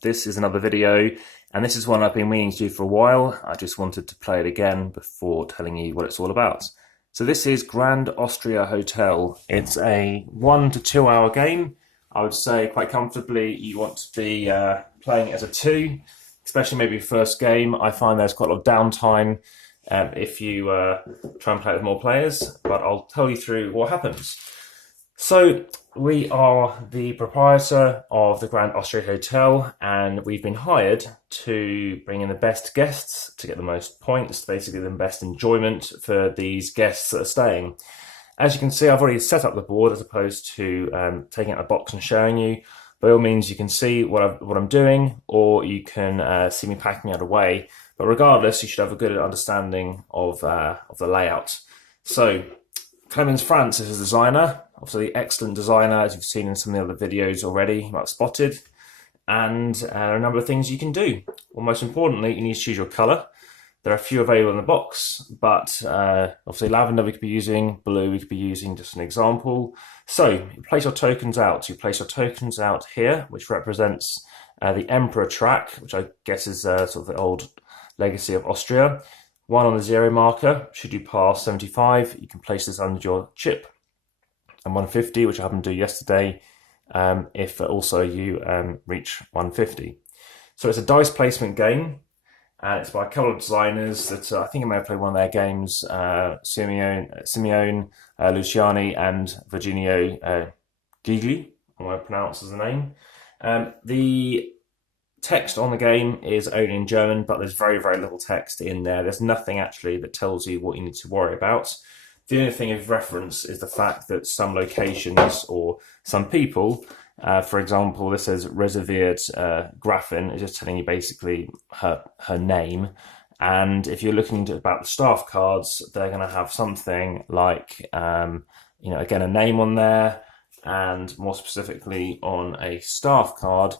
This is another video, and this is one I've been meaning to do for a while. I just wanted to play it again before telling you what it's all about. So this is Grand Austria Hotel. It's a 1 to 2 hour game. I would say quite comfortably you want to be playing it as a 2, especially maybe your first game. I find there's quite a lot of downtime if you try and play with more players, but I'll tell you through what happens. So we are the proprietor of the Grand Austria Hotel, and we've been hired to bring in the best guests to get the most points, basically the best enjoyment for these guests that are staying. As you can see, I've already set up the board as opposed to taking out a box and showing you. By all means, you can see what I'm doing, or you can see me packing it away. But regardless, you should have a good understanding of the layout. So Clemens France is a designer, obviously excellent designer, as you've seen in some of the other videos already, you might have spotted. And there are a number of things you can do. Well, most importantly, you need to choose your colour. There are a few available in the box, but obviously lavender we could be using, blue we could be using, just an example. So you place your tokens out. You place your tokens out here, which represents the Emperor track, which I guess is sort of the old legacy of Austria. 1 on the 0 marker. Should you pass 75, you can place this under your chip. And 150, which I happened to do yesterday, if also you reach 150. So it's a dice placement game. It's by a couple of designers that I think I may have played one of their games, Simeone, Luciani, and Virginio Gigli, I might pronounce as the name. The text on the game is only in German, but there's very, very little text in there. There's nothing actually that tells you what you need to worry about. The only thing of reference is the fact that some locations or some people, for example, this says reserviert Grafin, is just telling you basically her name. And if you're looking about the staff cards, they're going to have something like, again, a name on there, and more specifically on a staff card,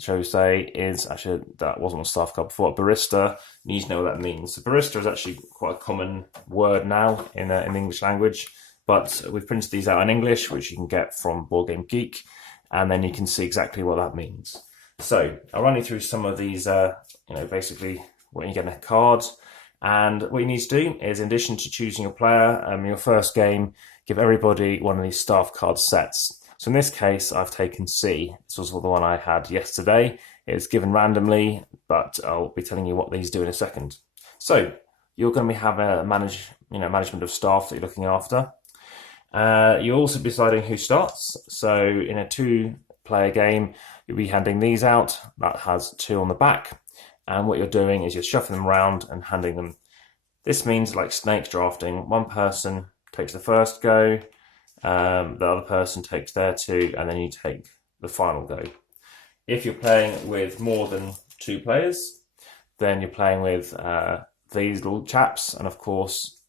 shall we say, is actually, that wasn't a staff card before, barista. You need to know what that means. So barista is actually quite a common word now in the English language, but we've printed these out in English, which you can get from Board Game Geek, and then you can see exactly what that means. So I'll run you through some of these, basically what you get in a card. And what you need to do is, in addition to choosing your player, your first game, give everybody one of these staff card sets. So in this case, I've taken C. This was the one I had yesterday. It's given randomly, but I'll be telling you what these do in a second. So you're going to have a management of staff that you're looking after. You'll also be deciding who starts. So in a 2-player game, you'll be handing these out. That has 2 on the back. And what you're doing is you're shuffling them around and handing them. This means, like snake drafting, one person takes the first go, the other person takes their 2, and then you take the final go. If you're playing with more than 2 players, then you're playing with these little chaps, and of course,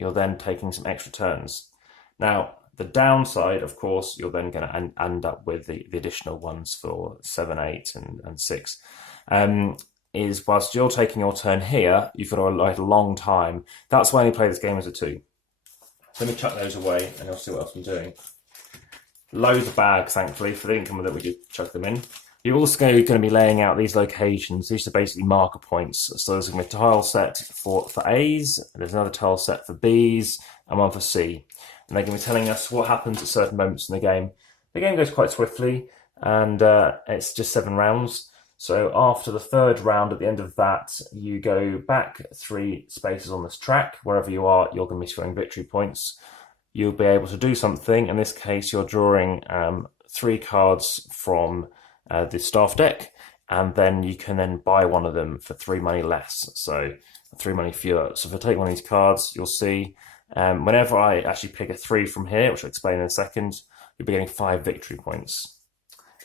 you're then taking some extra turns. Now, the downside, of course, you're then going to end up with the additional ones for 7, 8, and 6. Is whilst you're taking your turn here, you've got to wait a long time. That's why you play this game as a 2. Let me chuck those away and you'll see what else I'm doing. Loads of bags, thankfully, for the income that we could chuck them in. You're also going to be laying out these locations. These are basically marker points. So there's going to be a tile set for A's, there's another tile set for B's, and one for C. And they're going to be telling us what happens at certain moments in the game. The game goes quite swiftly, and it's just 7 rounds. So after the 3rd round, at the end of that, you go back 3 spaces on this track. Wherever you are, you're going to be scoring victory points. You'll be able to do something. In this case, you're drawing 3 cards from the staff deck, and then you can then buy one of them for 3 money less, so 3 money fewer. So if I take one of these cards, you'll see whenever I actually pick a 3 from here, which I'll explain in a second, you'll be getting 5 victory points.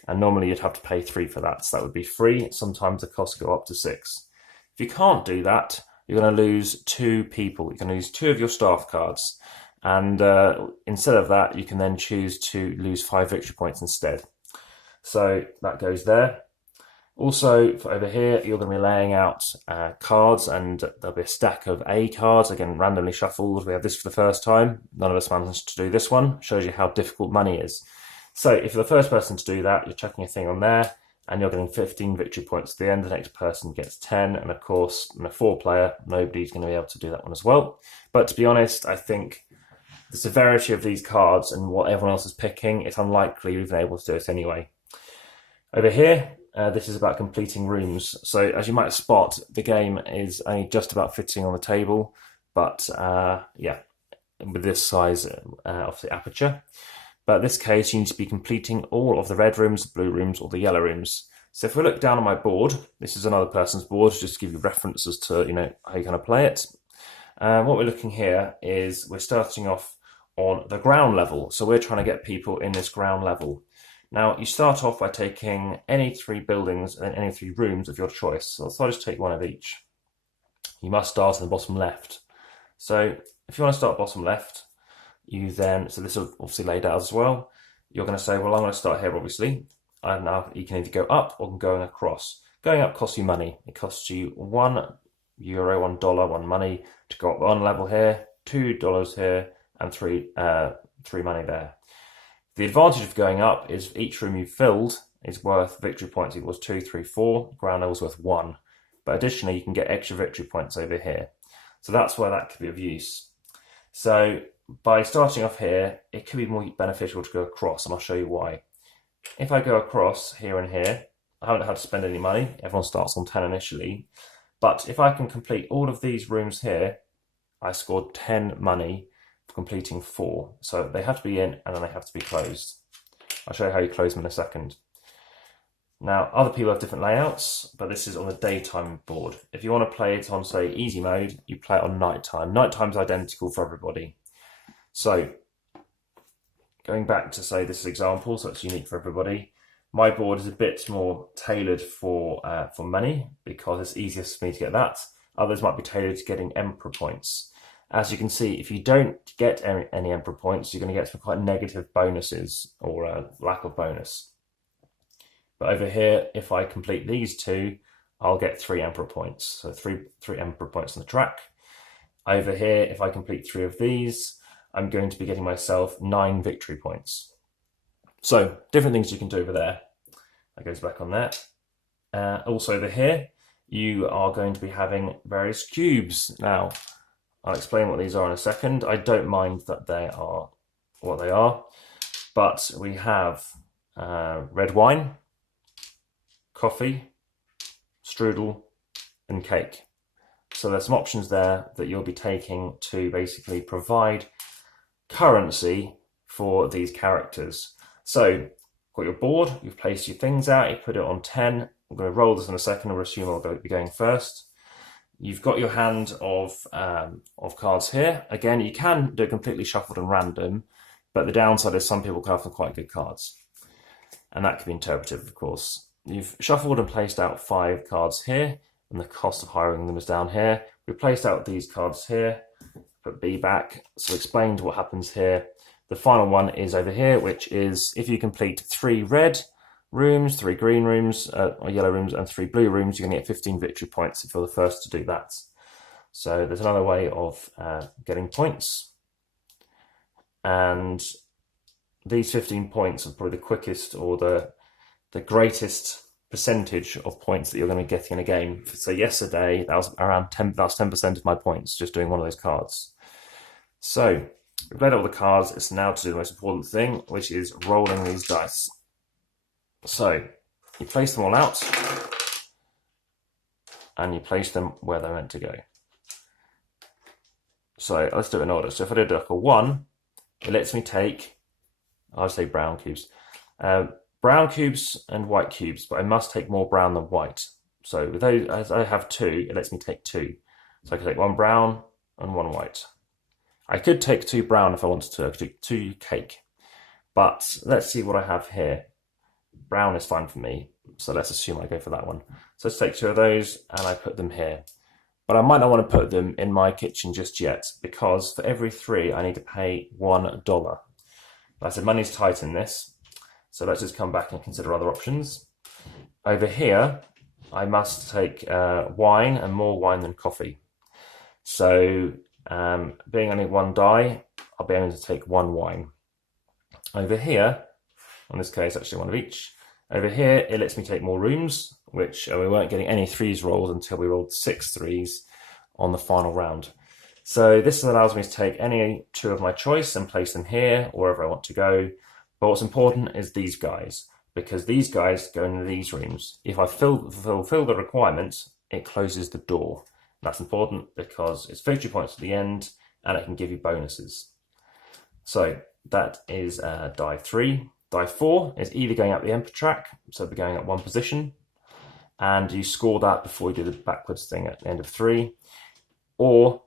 And normally you'd have to pay 3 for that, so that would be free. Sometimes the costs go up to 6. If you can't do that, you're going to lose 2 people. You're going to lose 2 of your staff cards. And instead of that, you can then choose to lose 5 victory points instead. So that goes there. Also, for over here, you're going to be laying out cards, and there'll be a stack of A cards, again, randomly shuffled. We have this for the first time. None of us managed to do this one. Shows you how difficult money is. So if you're the first person to do that, you're chucking a thing on there. and you're getting 15 victory points at the end. The next person gets 10, and of course, in a 4-player, nobody's going to be able to do that one as well. But to be honest, I think the severity of these cards and what everyone else is picking, it's unlikely we've been able to do it anyway. Over here, this is about completing rooms. So as you might spot, the game is only just about fitting on the table, but yeah, with this size of the aperture. But in this case, you need to be completing all of the red rooms, the blue rooms, or the yellow rooms. So if we look down on my board, this is another person's board, just to give you references to how you kind of play it. What we're looking here is we're starting off on the ground level. So we're trying to get people in this ground level. Now, you start off by taking any 3 buildings and any 3 rooms of your choice. So I'll just take one of each. You must start in the bottom left. So if you want to start bottom left, you then, so this is obviously laid out as well, you're going to say, well, I'm going to start here, obviously. And now you can either go up or go across. Going up costs you money. It costs you €1, $1, 1 money to go up 1 level here, $2 here, and 3 money there. The advantage of going up is each room you've filled is worth victory points equals 2, 3, 4. Ground level's worth 1. But additionally, you can get extra victory points over here. So that's where that could be of use. So by starting off here, it could be more beneficial to go across, and I'll show you why. If I go across here and here, I haven't had to spend any money. Everyone starts on 10 initially. But if I can complete all of these rooms here, I scored 10 money for completing 4. So they have to be in and then they have to be closed. I'll show you how you close them in a second. Now, other people have different layouts, but this is on the daytime board. If you want to play it on, say, easy mode, you play it on nighttime. Nighttime's identical for everybody. So, going back to, say, this example, so it's unique for everybody, my board is a bit more tailored for money because it's easiest for me to get that. Others might be tailored to getting Emperor points. As you can see, if you don't get any Emperor points, you're going to get some quite negative bonuses or a lack of bonus. But over here, if I complete these 2, I'll get 3 Emperor points. So three Emperor points on the track. Over here, if I complete 3 of these, I'm going to be getting myself 9 victory points. So different things you can do over there. That goes back on that. Also over here, you are going to be having various cubes. Now, I'll explain what these are in a second. I don't mind that they are what they are, but we have red wine, coffee, strudel, and cake. So there's some options there that you'll be taking to basically provide currency for these characters. So, got your board, you've placed your things out, you put it on 10. I'm going to roll this in a second, we'll assume I'll be going first. You've got your hand of cards here. Again, you can do it completely shuffled and random, but the downside is some people can have some quite good cards. And that can be interpretive, of course. You've shuffled and placed out 5 cards here, and the cost of hiring them is down here. We've placed out these cards here, put B back, so explained what happens here. The final one is over here, which is if you complete 3 red rooms, 3 green rooms, or yellow rooms, and 3 blue rooms, you're going to get 15 victory points if you're the first to do that. So there's another way of getting points. And these 15 points are probably the quickest or the greatest percentage of points that you're going to get in a game. So yesterday, that was around 10% of my points just doing one of those cards. So we've played all the cards. It's now to do the most important thing, which is rolling these dice. So you place them all out and you place them where they're meant to go. So let's do it in order. So if I did like a 1, it lets me take, I'll say brown cubes. Brown cubes and white cubes, but I must take more brown than white. So with those, as I have 2, it lets me take 2. So I can take 1 brown and 1 white. I could take 2 brown if I wanted to. I could take 2 cake. But let's see what I have here. Brown is fine for me, so let's assume I go for that one. So let's take 2 of those and I put them here. But I might not want to put them in my kitchen just yet, because for every 3 I need to pay $1. I said money's tight in this. So let's just come back and consider other options. Over here, I must take wine and more wine than coffee. So being only 1 die, I'll be able to take 1 wine. Over here, in this case, actually 1 of each, Over here, it lets me take more rooms, which we weren't getting any threes rolled until we rolled 6 threes on the final round. So this allows me to take any 2 of my choice and place them here, or wherever I want to go. But what's important is these guys, because these guys go into these rooms. If I fulfill the requirements, it closes the door. That's important because it's victory points at the end, and it can give you bonuses. So that is die 3. Die 4 is either going up the Emperor track, so we're going up 1 position, and you score that before you do the backwards thing at the end of 3, or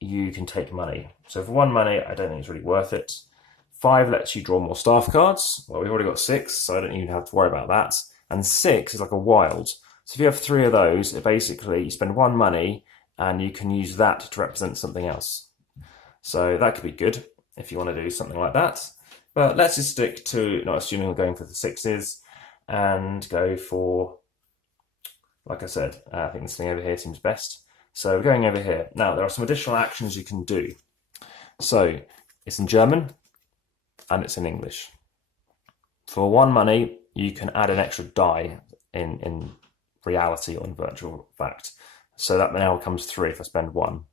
you can take money. So for 1 money, I don't think it's really worth it. 5 lets you draw more staff cards. Well, we've already got 6, so I don't even have to worry about that. And 6 is like a wild. So if you have 3 of those, it basically you spend 1 money and you can use that to represent something else. So that could be good if you want to do something like that. But let's just stick to, not assuming we're going for the 6s, and go for, like I said, I think this thing over here seems best. So we're going over here. Now, there are some additional actions you can do. So it's in German and it's in English. For 1 money, you can add an extra die in reality or in virtual fact. So that now becomes 3 if I spend 1.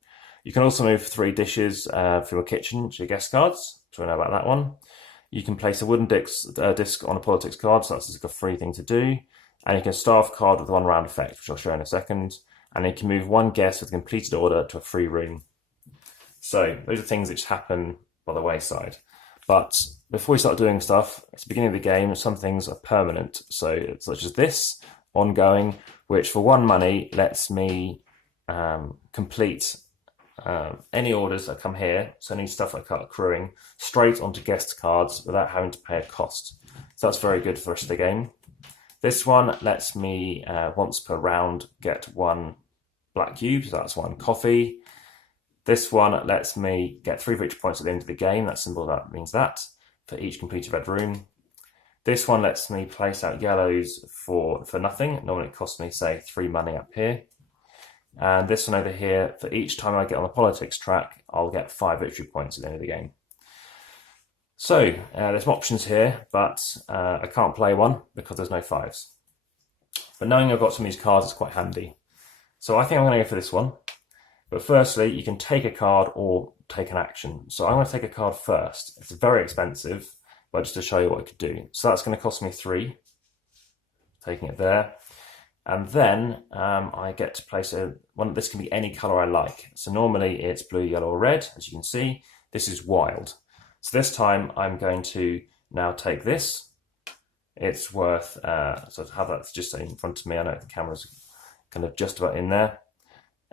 You can also move 3 dishes from your kitchen to your guest cards. So we know about that one. You can place a wooden disc on a politics card, so that's just a free thing to do. And you can staff card with 1 round effect, which I'll show in a second. And you can move 1 guest with a completed order to a free room. So those are things which happen by the wayside. But before we start doing stuff, at the beginning of the game, some things are permanent. So such as this, ongoing, which for 1 money lets me complete any orders that come here, so any stuff like that accruing, straight onto guest cards without having to pay a cost. So that's very good for the rest of the game. This one lets me, once per round, get 1 black cube, so that's 1 coffee. This one lets me get 3 victory points at the end of the game. That symbol that means that, for each completed red room. This one lets me place out yellows for nothing. Normally it costs me, say, 3 money up here. And this one over here, for each time I get on the politics track, I'll get 5 victory points at the end of the game. So there's some options here, but I can't play one because there's no 5s. But knowing I've got some of these cards is quite handy. So I think I'm going to go for this one. But firstly, you can take a card or take an action. So I'm going to take a card first. It's very expensive, but just to show you what it could do. So that's going to cost me 3. Taking it there. And then I get to place one. This can be any color I like. So normally it's blue, yellow, or red, as you can see. This is wild. So this time I'm going to now take this. It's worth, so to have that just in front of me, I know the camera's kind of just about in there.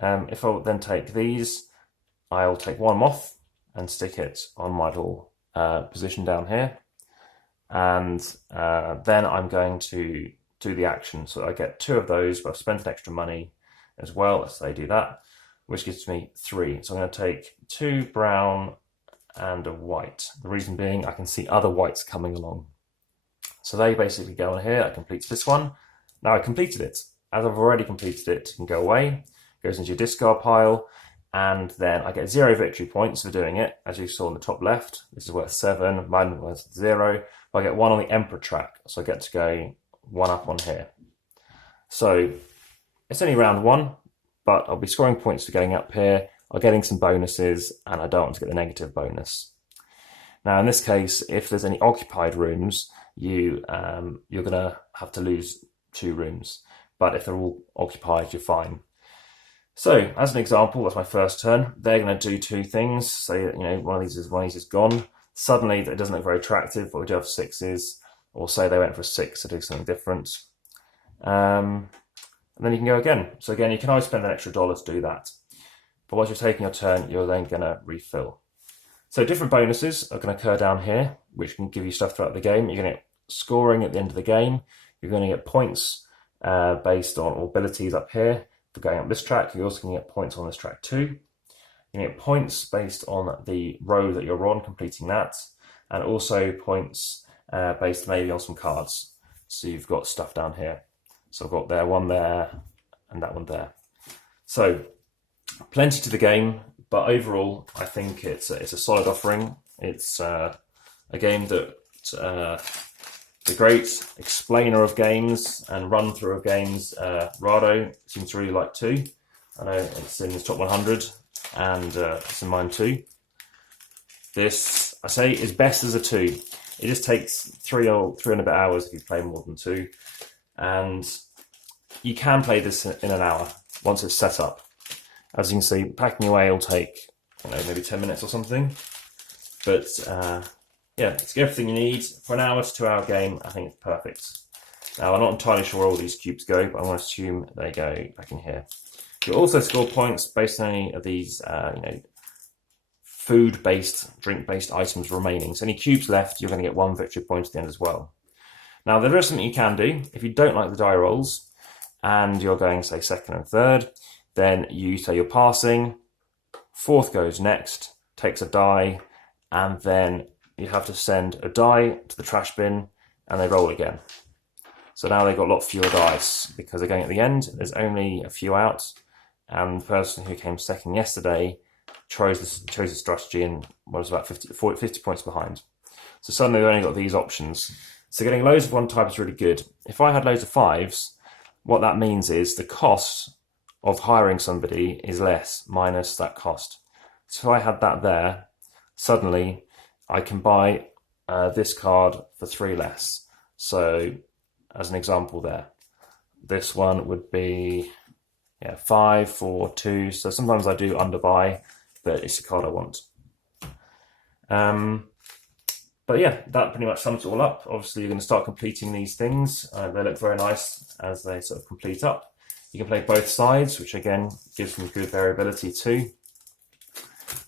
If I then take these, I'll take 1 moth and stick it on my little position down here. And then I'm going to do the action. So I get 2 of those, but I've spent an extra money as well, so they do that, which gives me 3. So I'm going to take 2 brown and a white. The reason being I can see other whites coming along. So they basically go on here. That completes this one. Now I completed it. As I've already completed it, it can go away, goes into your discard pile, and then I get 0 victory points for doing it, as you saw in the top left. This is worth 7, mine was 0. But I get 1 on the Emperor track, so I get to go 1 up on here. So it's only round 1, but I'll be scoring points for going up here. I'm getting some bonuses, and I don't want to get the negative bonus. Now, in this case, if there's any occupied rooms, you're going to have to lose 2 rooms. But if they're all occupied, you're fine. So, as an example, that's my first turn. They're going to do 2 things. So, one of these is gone. Suddenly, it doesn't look very attractive, but we do have 6s. Or say they went for a 6 to do something different. And then you can go again. So again, you can always spend an extra dollar to do that. But once you're taking your turn, you're then going to refill. So different bonuses are going to occur down here, which can give you stuff throughout the game. You're going to get scoring at the end of the game. You're going to get points based on abilities up here for going up this track. You're also going to get points on this track too. You get points based on the row that you're on, completing that. And also points based maybe on some cards. So you've got stuff down here. So I've got one there, and that one there. So plenty to the game, but overall I think it's a solid offering. It's a game that the great explainer of games and run through of games, Rado, seems to really like too. I know it's in his top 100 and it's in mine too. This, I say, is best as a 2. It just takes 3 and a bit hours if you play more than 2. And you can play this in an hour once it's set up. As you can see, packing away will take, I don't know, maybe 10 minutes or something. But yeah, it's everything you need. For an hour to 2 hour game, I think it's perfect. Now, I'm not entirely sure where all these cubes go, but I want to assume they go back in here. You also score points based on any of these, food-based, drink-based items remaining. So any cubes left, you're going to get 1 victory point at the end as well. Now, there is something you can do. If you don't like the die rolls, and you're going, say, 2nd and 3rd, then you say you're passing, 4th goes next, takes a die, and then you have to send a die to the trash bin, and they roll again. So now they've got a lot fewer dice, because they're going at the end, there's only a few out, and the person who came 2nd yesterday chose the strategy and was about 50 points behind. So suddenly they've only got these options. So getting loads of one type is really good. If I had loads of 5s, what that means is the cost of hiring somebody is less, minus that cost. So if I had that there, suddenly I can buy this card for 3 less. So as an example there, this one would be 5 for 2. So sometimes I do underbuy, but it's the card I want. But yeah, that pretty much sums it all up. Obviously, you're going to start completing these things. They look very nice as they sort of complete up. You can play both sides, which again gives them good variability too.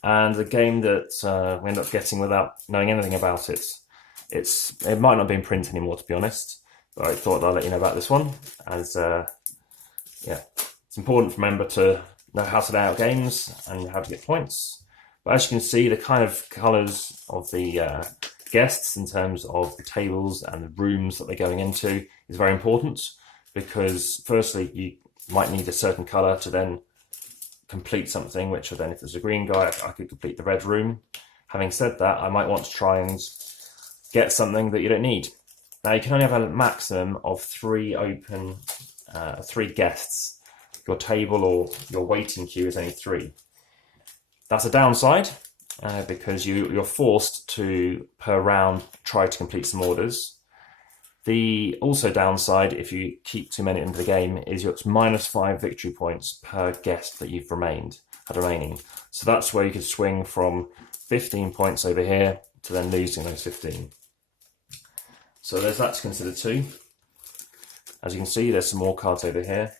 And a game that we end up getting without knowing anything about it. It might not be in print anymore, to be honest. But I thought I'd let you know about this one, as it's important to remember to know how to lay out games and how to get points. But as you can see, the kind of colours of the guests in terms of the tables and the rooms that they're going into is very important, because firstly you might need a certain colour to then complete something, which then if there's a green guy, I could complete the red room. Having said that, I might want to try and get something that you don't need. Now you can only have a maximum of 3 guests. Your table or your waiting queue is only 3. That's a downside, because you're forced to, per round, try to complete some orders. The also downside, if you keep too many into the game, is it's -5 victory points per guest that you've had remaining. So that's where you could swing from 15 points over here to then losing those 15. So there's that to consider too. As you can see, there's some more cards over here.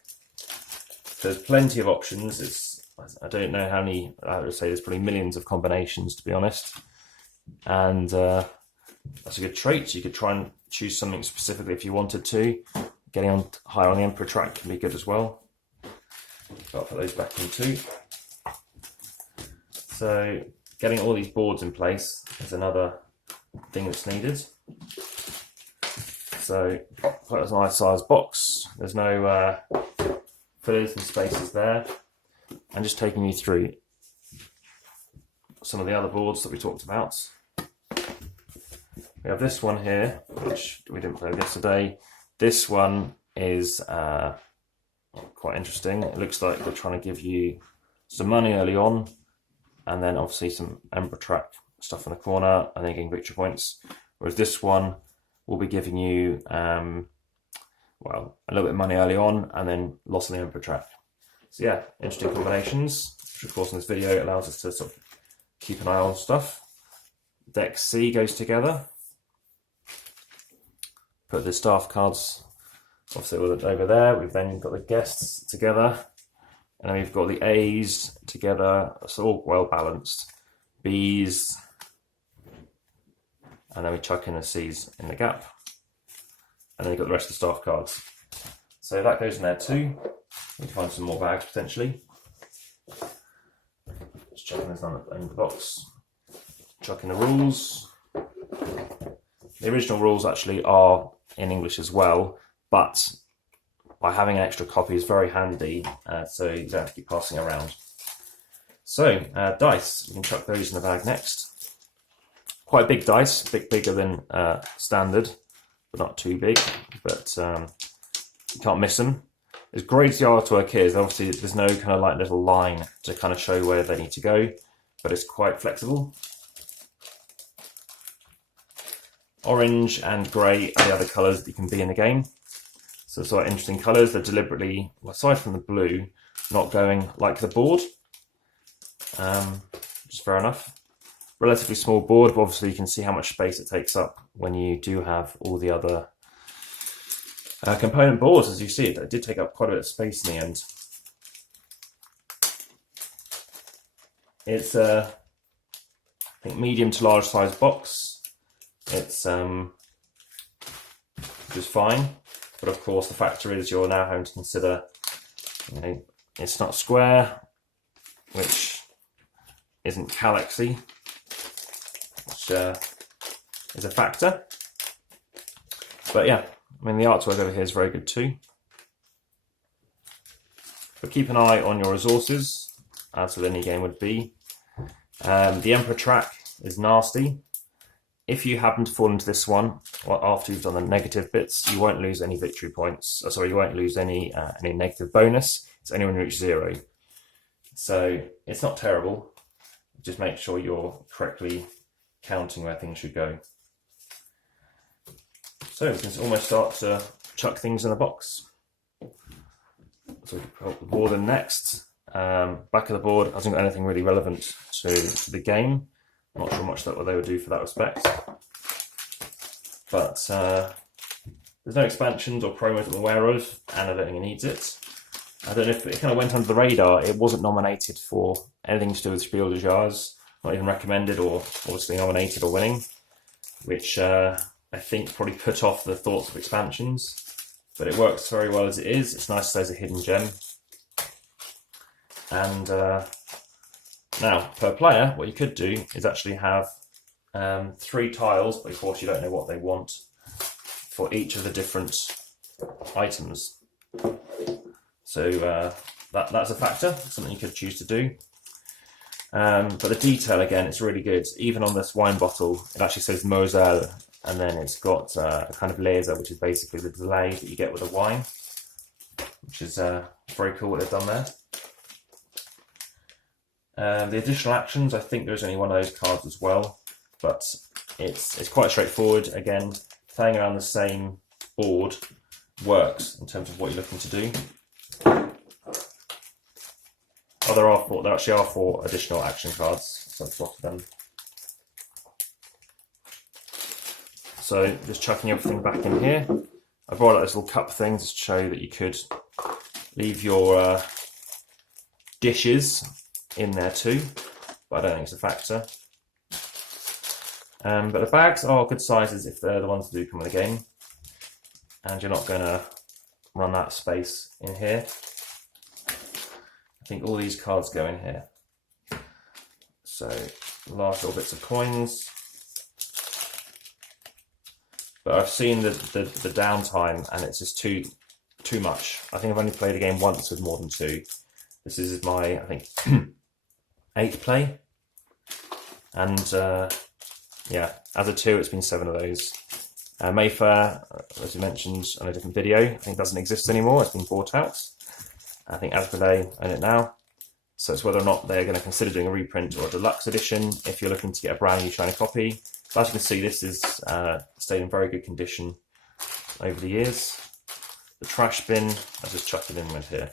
There's plenty of options. I don't know how many, I would say there's probably millions of combinations, to be honest. And that's a good trait. You could try and choose something specifically if you wanted to. Getting on higher on the Emperor track can be good as well. I'll put those back in too. So getting all these boards in place is another thing that's needed. So quite a nice size box. There's no fillers and spaces there. And just taking you through some of the other boards that we talked about. We have this one here, which we didn't play yesterday. This one is quite interesting. It looks like they're trying to give you some money early on, and then obviously some Emperor track stuff in the corner, and then getting victory points. Whereas this one will be giving you, a little bit of money early on, and then loss on the Emperor track. So yeah, interesting combinations, which of course in this video allows us to sort of keep an eye on stuff. Deck C goes together. Put the staff cards obviously over there. We've then got the guests together, and then we've got the A's together. It's all well balanced. B's, and then we chuck in the C's in the gap, and then you've got the rest of the staff cards. So that goes in there too. We can find some more bags potentially. Just chucking this on the box. Chuck in the rules. The original rules actually are in English as well, but by having an extra copy is very handy, so you don't have to keep passing around. So, dice, you can chuck those in the bag next. Quite big dice, a bit bigger than standard. but not too big. But you can't miss them. As great as the artwork is, obviously there's no kind of like little line to kind of show where they need to go, but it's quite flexible. Orange and grey are the other colours that you can be in the game. So it's quite interesting colours. They're deliberately, aside from the blue, not going like the board, which is fair enough. Relatively small board, but obviously you can see how much space it takes up when you do have all the other component boards. As you see, it did take up quite a bit of space in the end. It's I think medium to large size box. It's just fine, but of course the factor is you're now having to consider, you know, it's not square, which isn't Galaxy, which is a factor. But yeah, I mean, the artwork over here is very good too. But keep an eye on your resources, as with any game would be. The Emperor track is nasty. If you happen to fall into this one, well, after you've done the negative bits, you won't lose any victory points. Sorry, you won't lose any negative bonus. It's only when you reach 0. So it's not terrible. Just make sure you're correctly counting where things should go. So we can almost start to chuck things in the box. So we put the board in next. Back of the board hasn't got anything really relevant to the game. I'm not sure much what they would do for that respect. But there's no expansions or promos I'm aware of, and I don't think it needs it. I don't know if it kind of went under the radar. It wasn't nominated for anything to do with Spiel des Jahres, not even recommended or obviously nominated or winning, which I think probably put off the thoughts of expansions. But it works very well as it is. It's nice as a hidden gem. And now, per player, what you could do is actually have 3 tiles, but of course you don't know what they want for each of the different items. So that's a factor, something you could choose to do. But the detail, again, it's really good. Even on this wine bottle, it actually says Moselle, and then it's got a kind of laser, which is basically the delay that you get with the wine, which is very cool what they've done there. The additional actions, I think there's only one of those cards as well, but it's quite straightforward. Again, playing around the same board works in terms of what you're looking to do. Oh, there actually are 4 additional action cards, so I've plotted them. So just chucking everything back in here. I brought out this little cup thing to show that you could leave your dishes in there too, but I don't think it's a factor. But the bags are good sizes if they're the ones that do come in the game, and you're not going to run out of space in here. I think all these cards go in here. So large little bits of coins. But I've seen the downtime, and it's just too much. I think I've only played a game once with more than 2. This is my, I think, 8th play, and yeah, as a 2, it's been 7 of those. Mayfair, as you mentioned on a different video, I think doesn't exist anymore. It's been bought out. I think Asmodee own it now, so it's whether or not they're going to consider doing a reprint or a deluxe edition if you're looking to get a brand new shiny copy. But as you can see, this is stayed in very good condition over the years. The trash bin, I'll just chuck it in with here.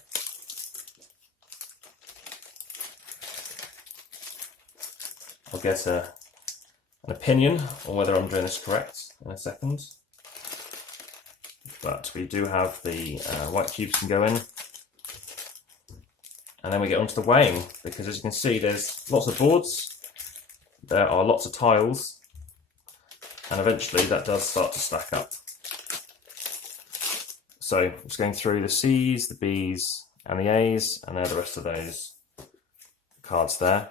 I'll get an opinion on whether I'm doing this correct in a second. But we do have the white cubes can go in. And then we get onto the weighing, because as you can see, there's lots of boards, there are lots of tiles, and eventually that does start to stack up. So just going through the C's, the B's, and the A's, and there are the rest of those cards there.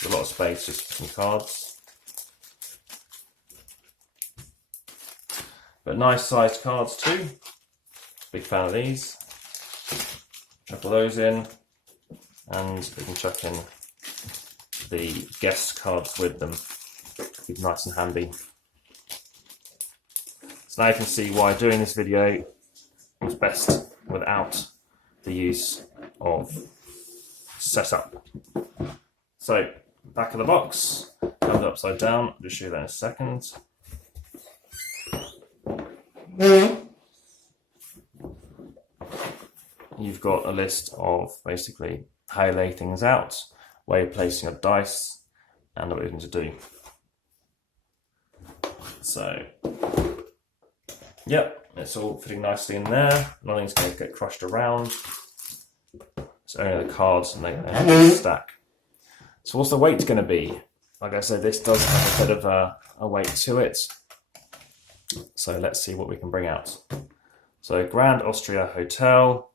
There's a lot of space just for some cards. But nice sized cards too. Big fan of these. Chuck all those in, and we can chuck in the guest cards with them. Keep them nice and handy. So now you can see why doing this video was best without the use of setup. So, back of the box, comes upside down. I'll just show you that in a second. You've got a list of basically how you lay things out, where you're placing your dice, and what you're going to do. So, yep, it's all fitting nicely in there. Nothing's going to get crushed around. It's only the cards and they're going to have to stack. So what's the weight going to be? Like I said, this does have a bit of a weight to it. So let's see what we can bring out. So Grand Austria Hotel,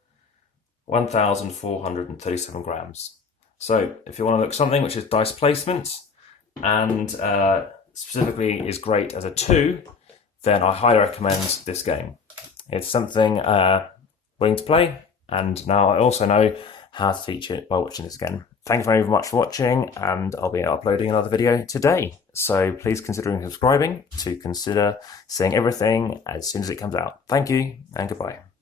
1,437 grams. So if you want to look something which is dice placement and specifically is great as a 2, then I highly recommend this game. It's something willing to play, and now I also know how to teach it by watching this again. Thank you very much for watching, and I'll be uploading another video today. So please consider subscribing to consider seeing everything as soon as it comes out. Thank you, and goodbye.